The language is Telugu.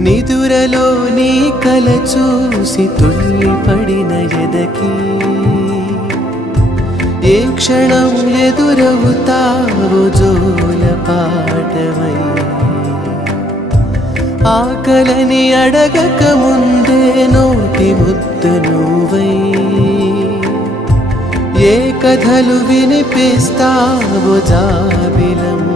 నిదురలో నీ కల చూసి తుల్లిపడిన ఎదకి ఏ క్షణం ఎదురవుతావో జోల పాటవై ఆకలని అడగక ముందే నోటి ముద్దు నువ్వై ఏ కథలు వినిపిస్తావో జాబిలమ్మ